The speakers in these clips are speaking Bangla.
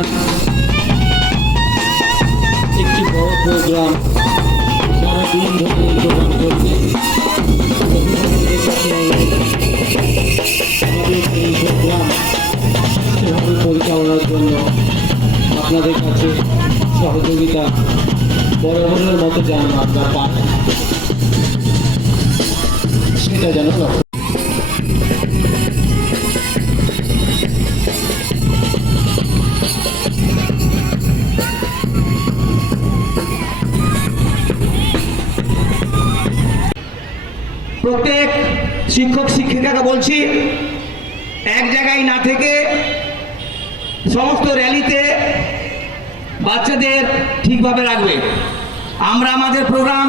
অনুষ্ঠান, একটি বড় প্রোগ্রাম, সারাদিন ধরে এই প্রোগ্রাম চলবে। আমাদের এই প্রোগ্রাম সেভাবে পরিচালনার জন্য আপনাদের কাছে সহযোগিতা বরাবরের মতো যেন আমরা পাই, সেটা যেন লক্ষ্য। প্রত্যেক শিক্ষক শিক্ষিকাকে বলছি, এক জায়গায় না থেকে সমস্ত র্যালিতে বাচ্চাদের ঠিকভাবে রাখবে। আমরা আমাদের প্রোগ্রাম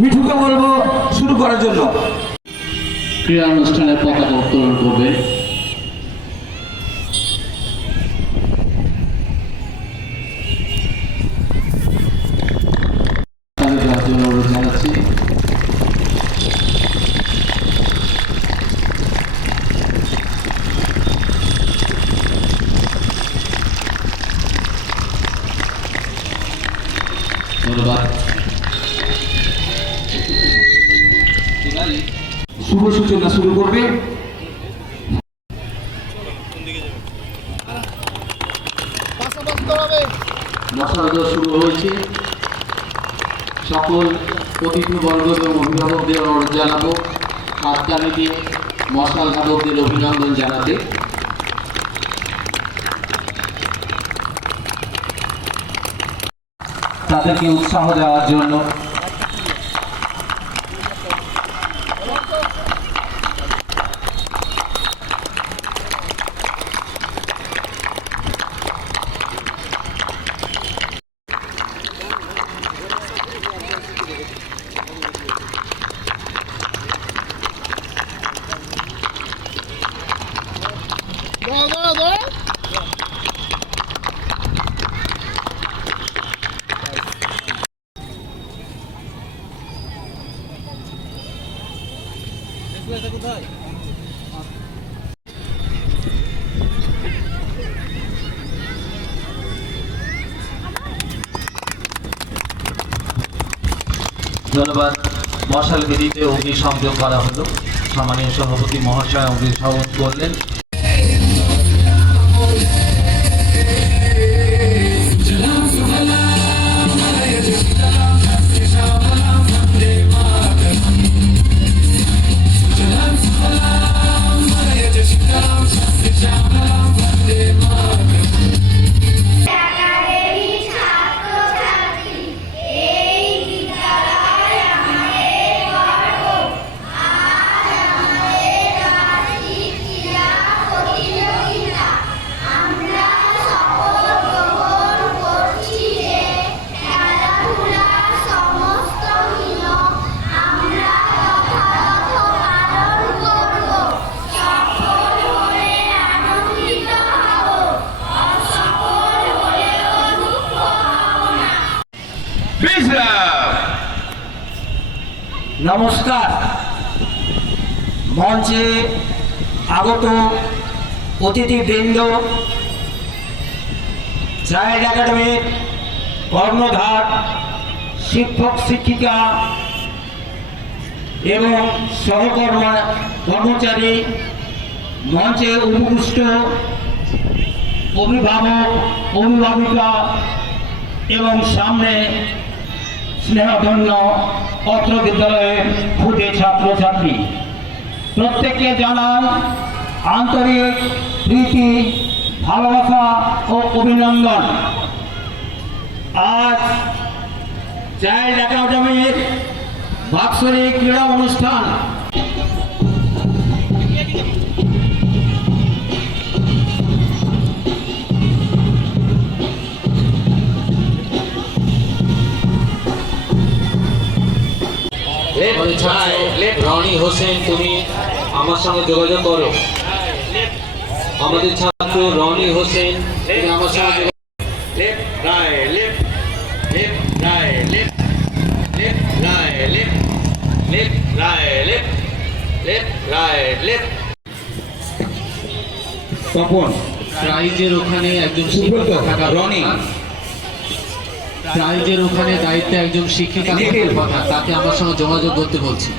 মিঠুকে বলবো শুরু করার জন্য। ক্রীড়া অনুষ্ঠানের পতাকা উত্তোলন করবে অনুরোধ জানাচ্ছি। ধন্যবাদ। শুভ সূচনা শুরু করবে। মশাল শুরু হয়েছে। সকল অতিথিবর্গ এবং অভিভাবকদের অনুরোধ জানাবো হাততালি দিয়ে মশাল ধারকদের অভিনন্দন জানাতে। তাদেরকে উৎসাহ দেওয়ার জন্য ধন্যবাদ। মশাল বেদিতে অগ্নি সংযোগ করা হলো। সম্মানীয় সভাপতি মহাশয় অগ্নি সংযোগ করলেন। নমস্কার। মঞ্চে আগত অতিথিবৃন্দ, চাইল্ড একাডেমির কর্ণধার শিক্ষক শিক্ষিকা এবং কর্মচারী, মঞ্চে উপবিষ্ট অভিভাবক অভিভাবিকা এবং সামনে স্নেহধন্য অত্র বিদ্যালয়ের ক্ষুদে ছাত্রছাত্রী, প্রত্যেককে জানান আন্তরিক প্রীতি, ভালোবাসা ও অভিনন্দন। আজ চাইল্ড একাডেমির বাৎসরিক ক্রীড়া অনুষ্ঠান রনি হোসেন, তুমি আমার সঙ্গে যোগাযোগ করো। আমাদের ছাত্র রনি হোসেন, তুমি আমার সঙ্গে তপন প্রাইজের ওখানে একজন শিক্ষিকা থাকা রনি। প্রাইজের ওখানে দায়িত্বে একজন শিক্ষিকা থাকার কথা, তাকে আমার সঙ্গে যোগাযোগ করতে বলছি।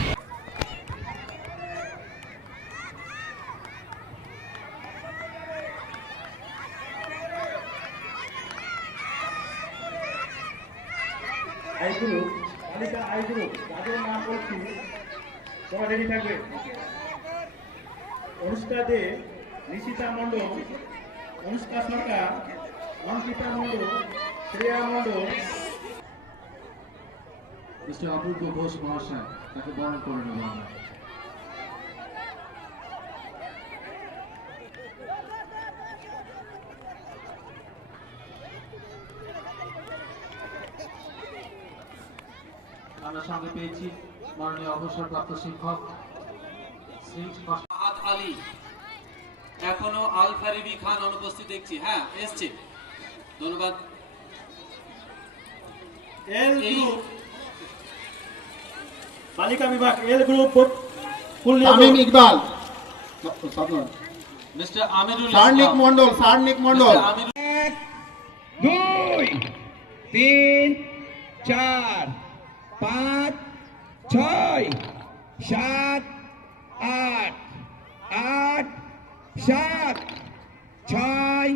আই গ্রুপ বালিকা আই গ্রুপ যাদের নাম বলছি তোমরা রেডি থাকবে। অনুষ্কা দে, নিশিতা মণ্ডল, অনুষ্কা সরকার, অঙ্কিতা মণ্ডল, শ্রেয়া মণ্ডল। মিস্টার অপূর্ব ঘোষ মহাশয় তাকে বরণ করে নেব আমরা। আমরা সঙ্গে পেয়েছি মাননীয় অবসরপ্রাপ্ত শিক্ষক শ্রী ফাহাদ আলী, এখনো আল ফারিবি খান অনুপস্থিত দেখছি। হ্যাঁ, এসছে, ধন্যবাদ। এল গ্রুপ বালিকা বিভাগ L group Tamim Iqbal, mister Amirul Sarnik Mondal, Sarnik Mondal, mister Amirul 2 3 4 5 6 7 8 8 7 6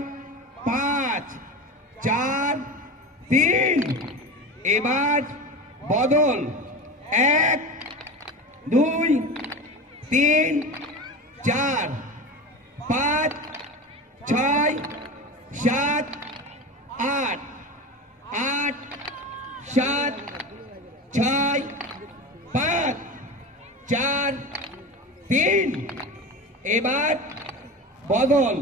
5 4 3। এবার বদল 1 2 3 4 5 6 7 8 8 7 6 5 4 3। এবার বদল